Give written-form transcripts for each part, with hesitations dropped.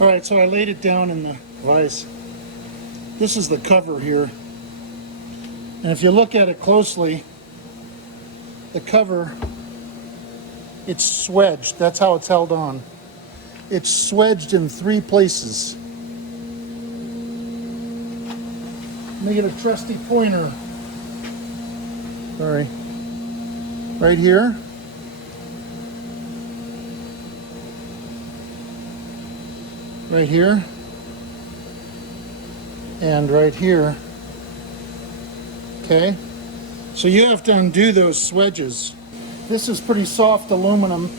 Alright, so I laid it down in the vise. This is the cover here. And if you look at it closely, the cover, it's swedged. That's how it's held on. It's swedged in 3 places. Let me get a trusty pointer. Sorry. Right here. Right here. And right here. Okay. So you have to undo those swedges. This is pretty soft aluminum.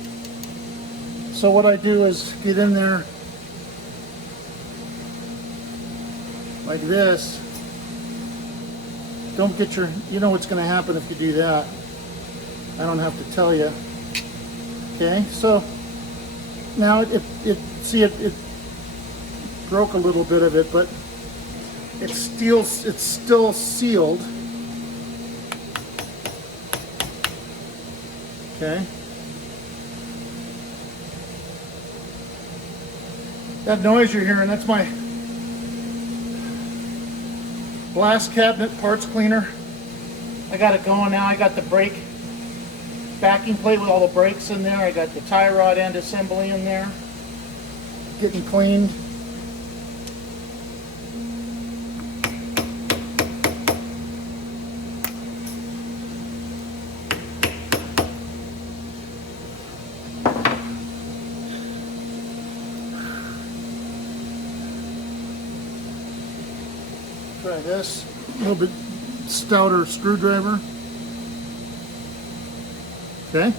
So what I do is get in there like this. Don't get your, you know what's going to happen if you do that. I don't have to tell you. Okay, so now it broke a little bit of it, but it's still sealed. Okay. That noise you're hearing, that's my blast cabinet parts cleaner. I got it going now. I got the brake backing plate with all the brakes in there. I got the tie rod end assembly in there, getting cleaned. Try this, a little bit stouter screwdriver. Okay,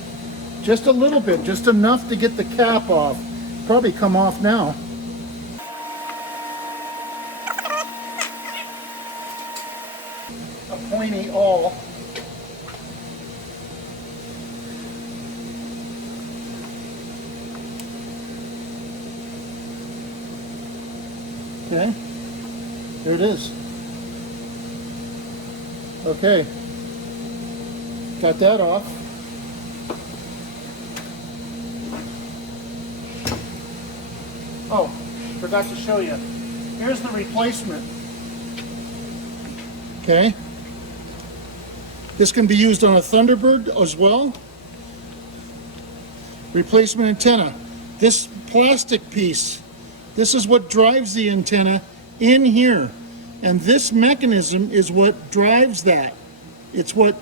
just a little bit, just enough to get the cap off. Probably come off now. A pointy awl. Okay, there it is. Okay, got that off. Oh, forgot to show you. Here's the replacement. Okay. This can be used on a Thunderbird as well. Replacement antenna. This plastic piece, this is what drives the antenna in here. And this mechanism is what drives that. It's what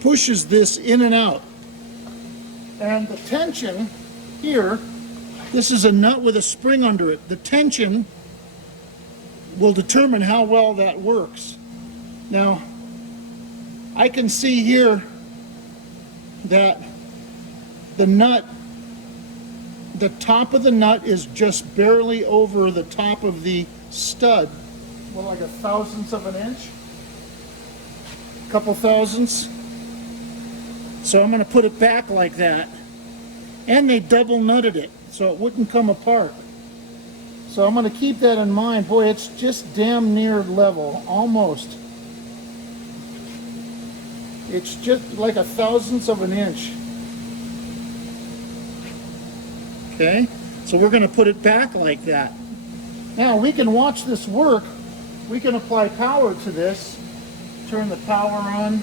pushes this in and out. And the tension here, this is a nut with a spring under it. The tension will determine how well that works. Now, I can see here that the nut, the top of the nut is just barely over the top of the stud. Well, like a thousandth of an inch, a couple thousandths. So I'm going to put it back like that. And they double nutted it so it wouldn't come apart. So I'm going to keep that in mind. Boy, it's just damn near level, almost. It's just like a thousandth of an inch. Okay, so we're going to put it back like that. Now we can watch this work. We can apply power to this, turn the power on,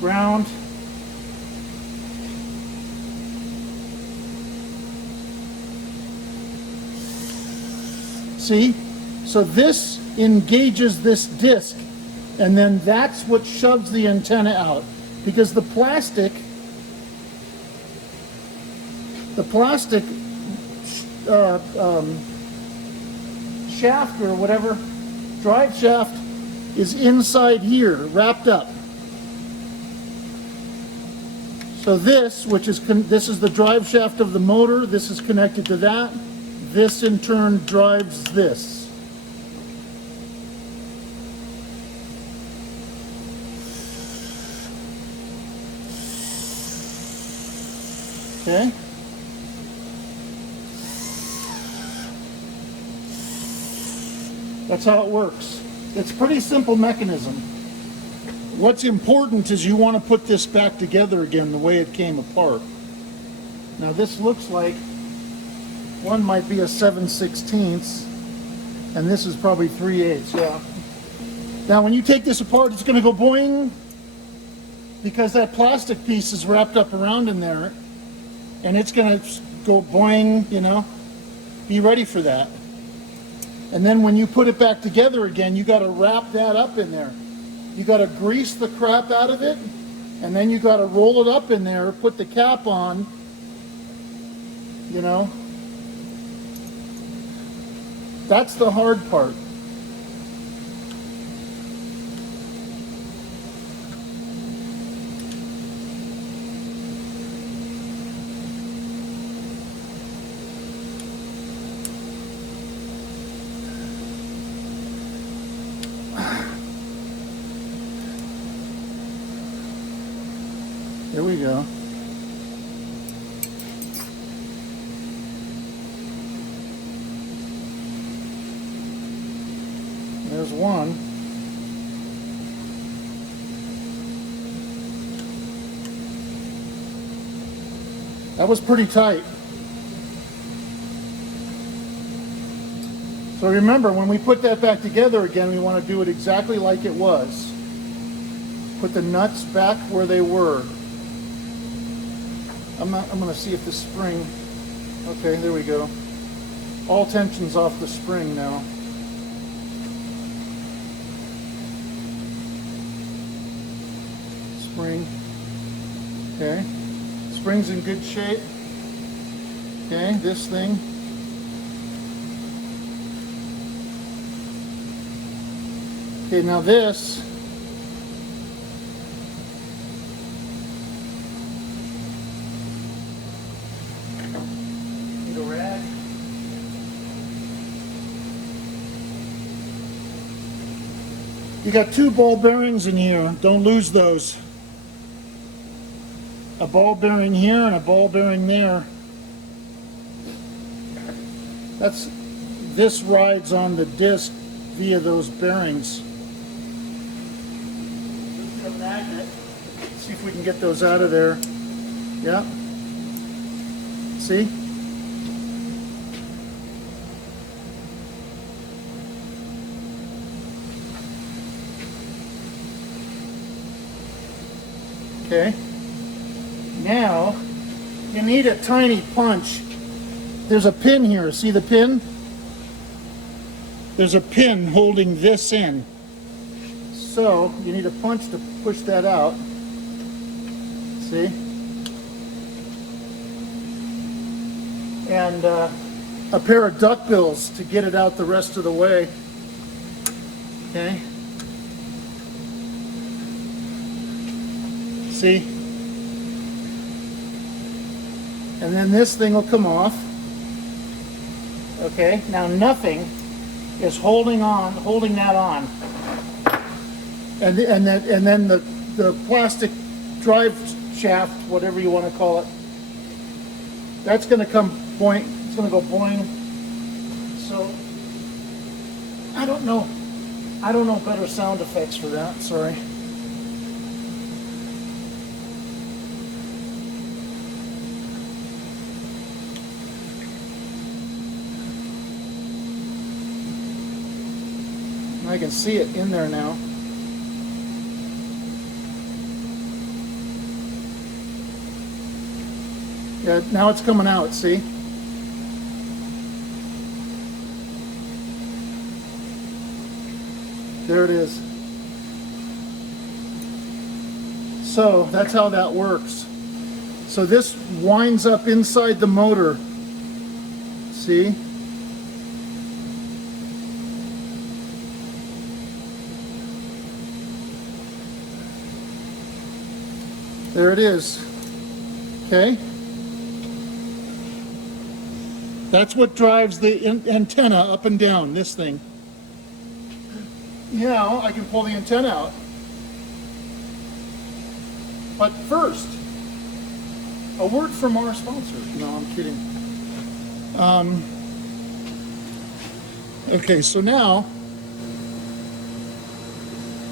ground, see? So this engages this disc, and then that's what shoves the antenna out, because the plastic shaft or whatever, drive shaft, is inside here, wrapped up. So this, this is the drive shaft of the motor, this is connected to that. This in turn drives this. Okay. That's how it works. It's a pretty simple mechanism. What's important is you want to put this back together again the way it came apart. Now this looks like one might be a 7/16, and this is probably 3/8, yeah. Now when you take this apart, it's gonna go boing, because that plastic piece is wrapped up around in there, and it's gonna go boing, you know. Be ready for that. And then when you put it back together again, you gotta wrap that up in there. You gotta grease the crap out of it, and then you gotta roll it up in there, put the cap on, you know. That's the hard part. There we go. There's one. That was pretty tight. So remember, when we put that back together again, we want to do it exactly like it was. Put the nuts back where they were. I'm going to see if the spring, okay, there we go. All tension's off the spring now. Spring, okay. Spring's in good shape. Okay, this thing. Okay, now this, need a rag. You got two ball bearings in here, don't lose those. A ball bearing here and a ball bearing there. This rides on the disc via those bearings. A magnet. See if we can get those out of there. Yeah. See? Okay. Now, you need a tiny punch. There's a pin here. See the pin? There's a pin holding this in. So, you need a punch to push that out. See? And a pair of duckbills to get it out the rest of the way. Okay? See? And then this thing will come off. Okay, now nothing is holding that on. And then the plastic drive shaft, whatever you want to call it, that's going to come boing. It's going to go boing. So I don't know better sound effects for that. Sorry. I can see it in there now. Yeah, now it's coming out, see? There it is. So that's how that works. So this winds up inside the motor. See? There it is. Okay? That's what drives the antenna up and down, this thing. Now I can pull the antenna out. But first, a word from our sponsor. No, I'm kidding. Okay, so now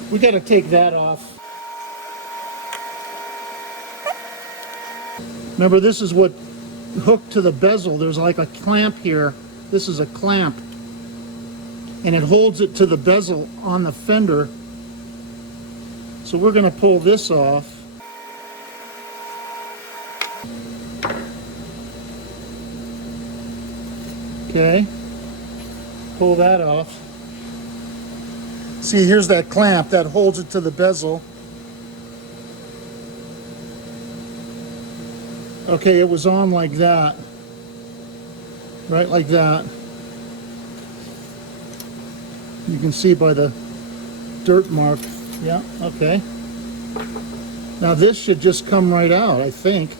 we got to take that off. Remember, this is what hooked to the bezel. There's like a clamp here. This is a clamp. And it holds it to the bezel on the fender. So we're going to pull this off. Okay. Pull that off. See, here's that clamp that holds it to the bezel. Okay, it was on like that. Right like that. You can see by the dirt mark. Yeah, okay. Now this should just come right out, I think.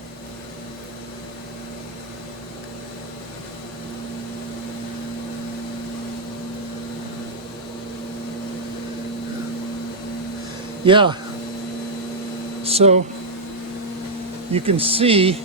Yeah. So you can see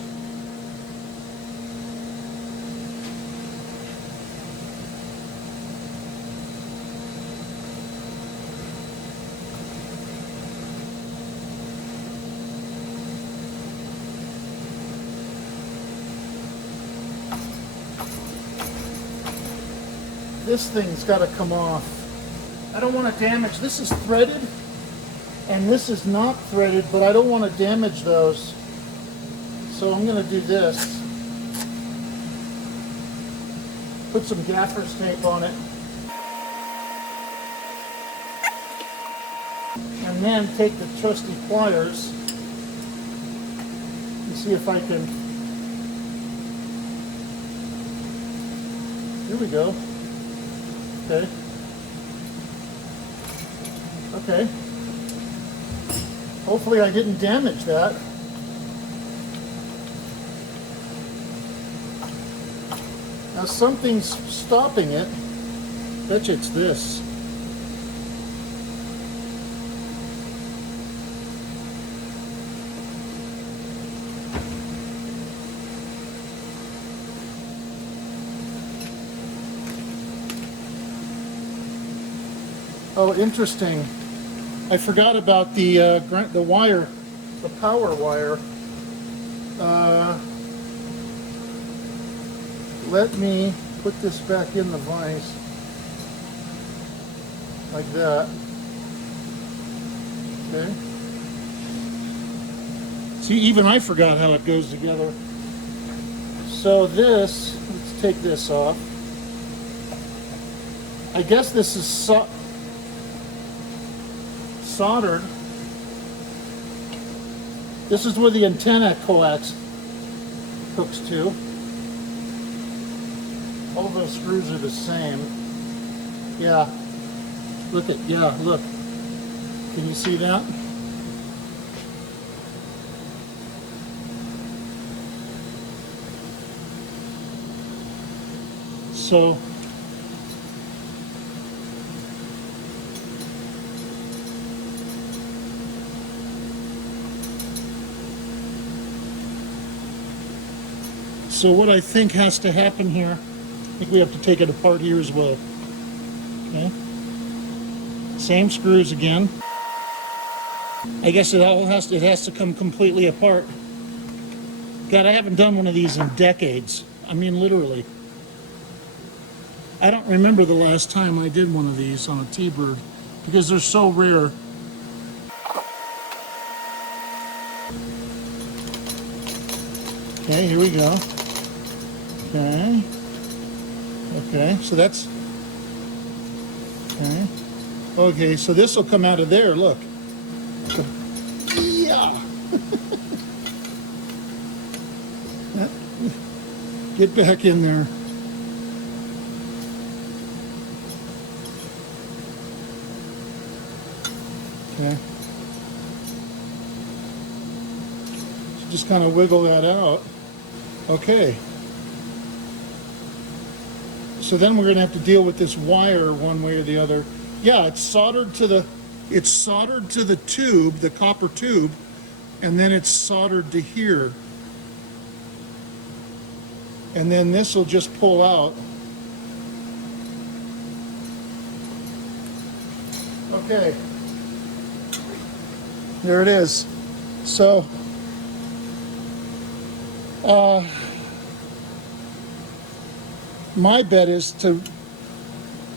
this thing's got to come off. I don't want to damage. This is threaded and this is not threaded, but I don't want to damage those. So I'm going to do this. Put some gaffer's tape on it. And then take the trusty pliers and see if I can. Here we go. Okay. Okay. Hopefully I didn't damage that. Now something's stopping it. Bet you it's this. Oh, interesting. I forgot about the wire, the power wire. Let me put this back in the vise like that. Okay. See, even I forgot how it goes together. So this, let's take this off. I guess this is soldered. This is where the antenna coax hooks to. All those screws are the same. Yeah. Look. Can you see that? So what I think has to happen here, I think we have to take it apart here as well. Okay. Same screws again. I guess it has to come completely apart. God, I haven't done one of these in decades. I mean, literally. I don't remember the last time I did one of these on a T-Bird because they're so rare. Okay, here we go. Okay. Okay, so that's okay. Okay, so this will come out of there. Look. Yeah. Get back in there. Okay. So just kind of wiggle that out. Okay. So then we're going to have to deal with this wire one way or the other. Yeah, it's soldered to the tube, the copper tube, and then it's soldered to here. And then this will just pull out. Okay. There it is. So my bet is to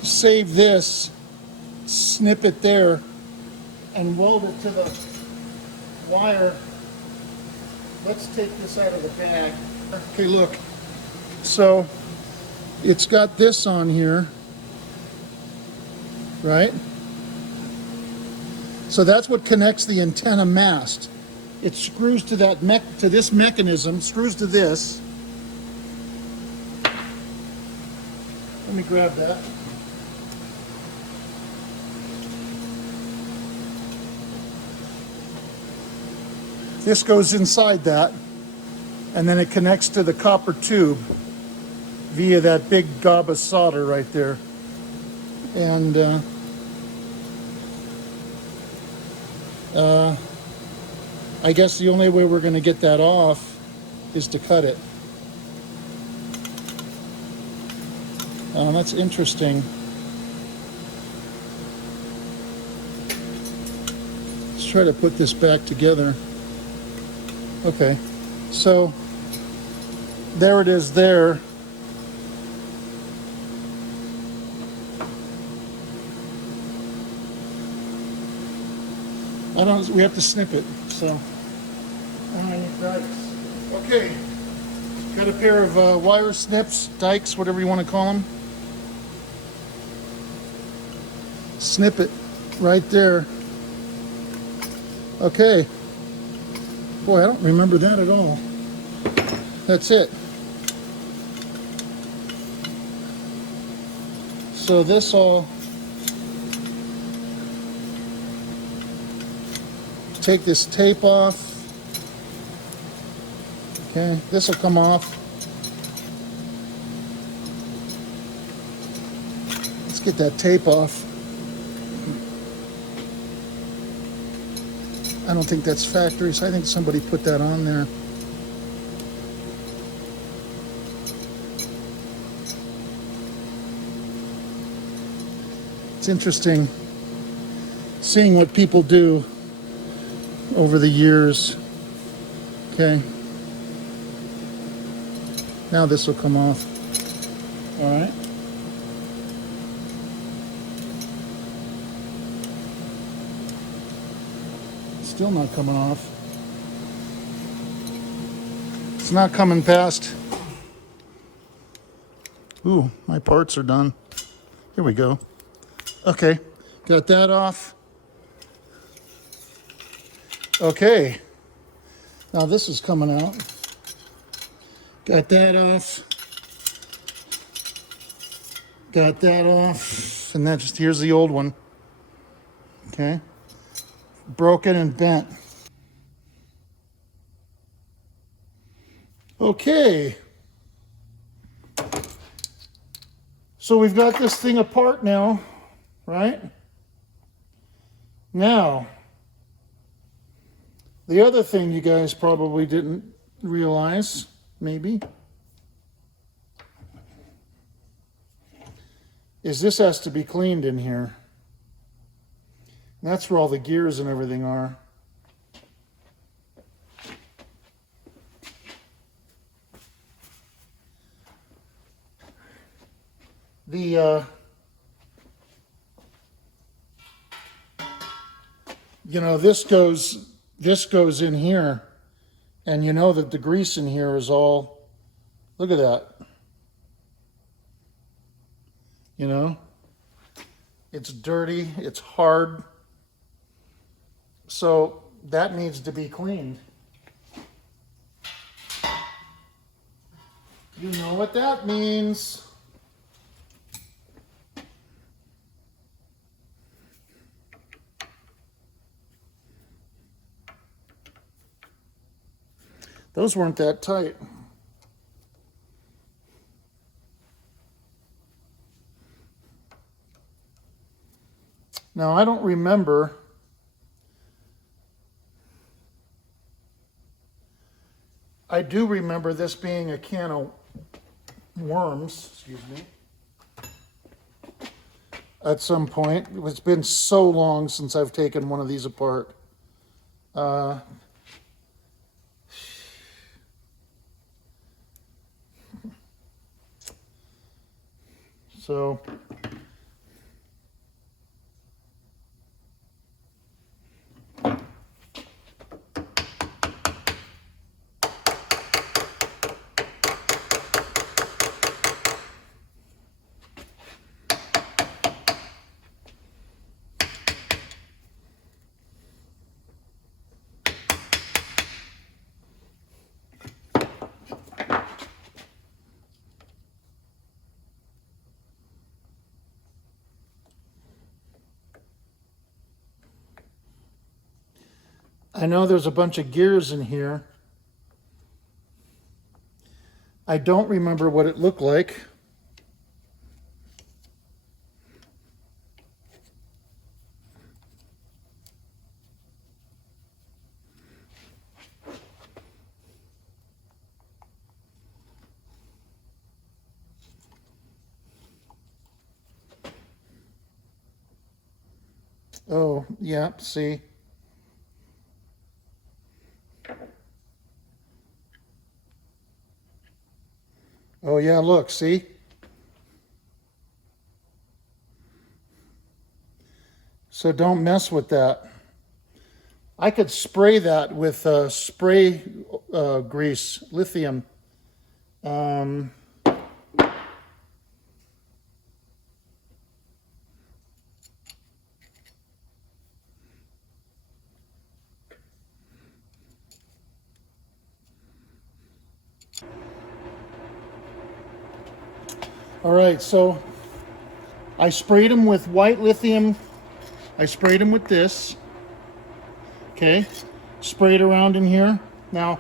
save this, snip it there, and weld it to the wire. Let's take this out of the bag. Okay, look. So it's got this on here, right? So that's what connects the antenna mast. It screws to that to this mechanism, screws to this. Let me grab that. This goes inside that, and then it connects to the copper tube via that big gob of solder right there. And I guess the only way we're going to get that off is to cut it. That's interesting. Let's try to put this back together. Okay, so there it is there. We have to snip it, so I need dikes. Okay, got a pair of wire snips, dikes, whatever you want to call them. Snip it right there. Okay. Boy, I don't remember that at all. That's it. So this all, take this tape off. Okay, this will come off. Let's get that tape off. I don't think that's factory, so I think somebody put that on there. It's interesting seeing what people do over the years. Okay. Now this will come off. All right. Still not coming off. It's not coming past. Ooh, my parts are done. Here we go. Okay, got that off. Okay, now this is coming out. Got that off. Got that off. And that just, here's the old one. Okay. Broken and bent. Okay. So we've got this thing apart now, right? Now, the other thing you guys probably didn't realize, maybe, is this has to be cleaned in here. That's where all the gears and everything are. You know, this goes in here, and you know that the grease in here is all, look at that. You know, it's dirty, it's hard. So that needs to be cleaned. You know what that means. Those weren't that tight. Now, I don't remember. I do remember this being a can of worms, excuse me, at some point. It's been so long since I've taken one of these apart. So I know there's a bunch of gears in here. I don't remember what it looked like. Oh, yeah, see. Oh, yeah, look, see? So don't mess with that. I could spray that with spray grease, lithium. All right, so I sprayed them with white lithium. I sprayed them with this. Okay, sprayed around in here. Now,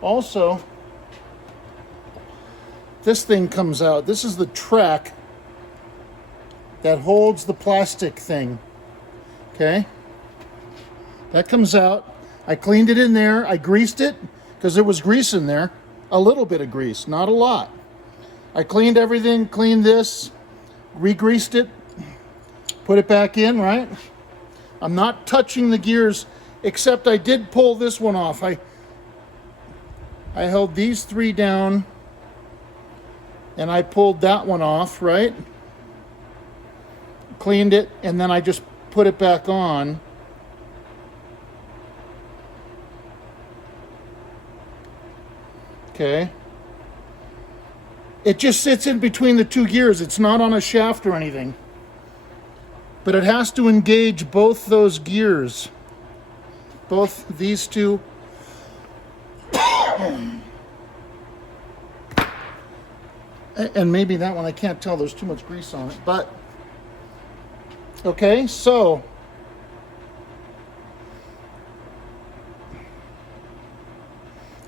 also, this thing comes out. This is the track that holds the plastic thing. Okay, that comes out. I cleaned it in there. I greased it because there was grease in there. A little bit of grease, not a lot. I cleaned everything, cleaned this, re-greased it, put it back in, right? I'm not touching the gears, except I did pull this one off. I held these three down and I pulled that one off, right? Cleaned it, and then I just put it back on. Okay. It just sits in between the two gears. It's not on a shaft or anything. But it has to engage both those gears. Both these two. And maybe that one, I can't tell. There's too much grease on it. But, okay, so.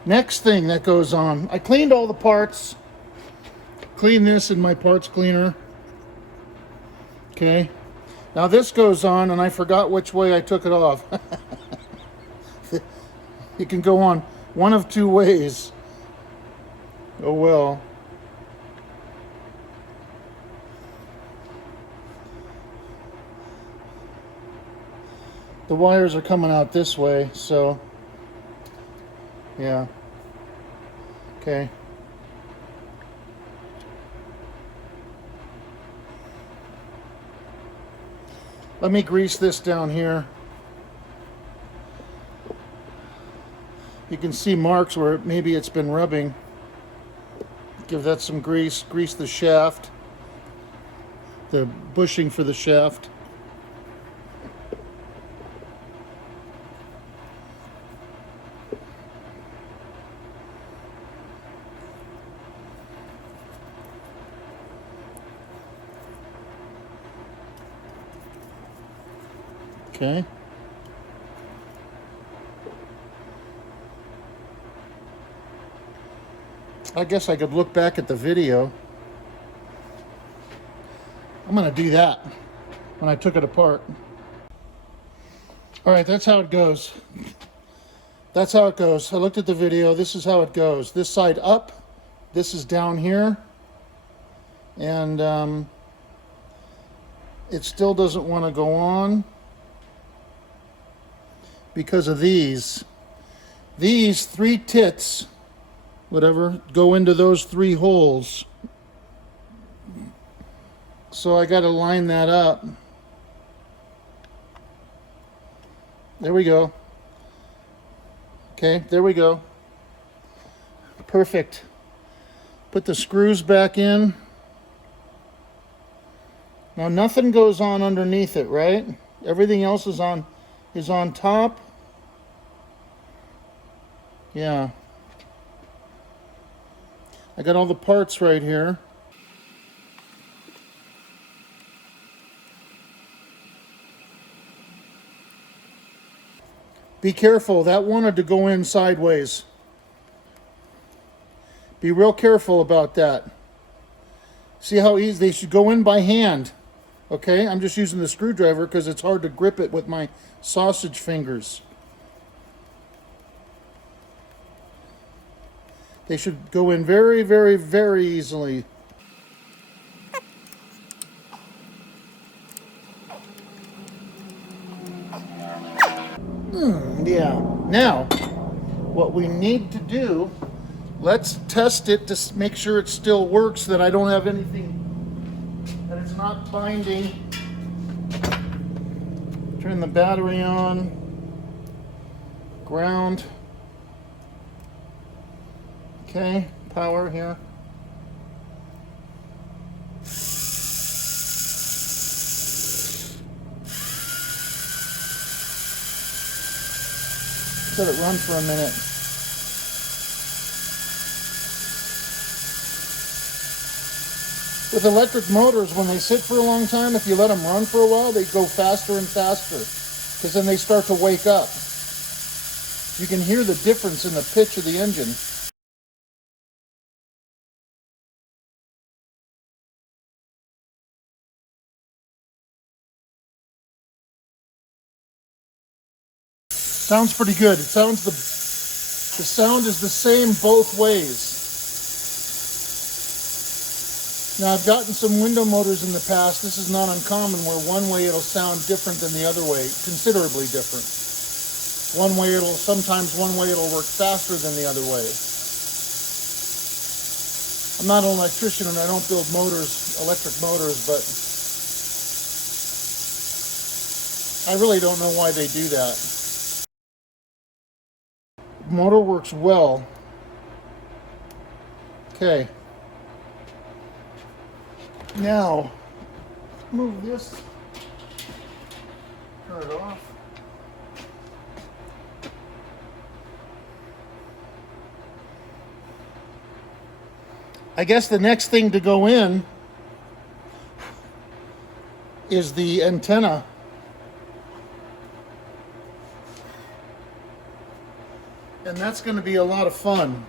Next thing that goes on. I cleaned all the parts. Clean this in my parts cleaner. Okay. Now this goes on, and I forgot which way I took it off. It can go on one of two ways. Oh well. The wires are coming out this way, so yeah. Okay. Let me grease this down here. You can see marks where maybe it's been rubbing. Give that some grease. Grease the shaft, the bushing for the shaft. Okay. I guess I could look back at the video. I'm going to do that when I took it apart. All right, that's how it goes. That's how it goes. I looked at the video. This is how it goes. This side up. This is down here. And it still doesn't want to go on because of these. These three tits, whatever, go into those three holes. So I got to line that up. There we go. Okay, there we go. Perfect. Put the screws back in. Now nothing goes on underneath it, right? Everything else is on top. Yeah. I got all the parts right here. Be careful, that wanted to go in sideways. Be real careful about that. See how easy they should go in by hand. Okay, I'm just using the screwdriver because it's hard to grip it with my sausage fingers. They should go in very, very, very easily. Yeah. Now, what we need to do, let's test it to make sure it still works, that I don't have anything, that it's not binding. Turn the battery on. Ground. Okay, power here. Let it run for a minute. With electric motors, when they sit for a long time, if you let them run for a while, they go faster and faster, because then they start to wake up. You can hear the difference in the pitch of the engine. Sounds pretty good. It sounds the sound is the same both ways. Now I've gotten some window motors in the past. This is not uncommon, where one way it'll sound different than the other way, considerably different. Sometimes one way it'll work faster than the other way. I'm not an electrician and I don't build motors, electric motors, but I really don't know why they do that. Motor works well. Okay. Now, move this. Turn it off. I guess the next thing to go in is the antenna. And that's going to be a lot of fun.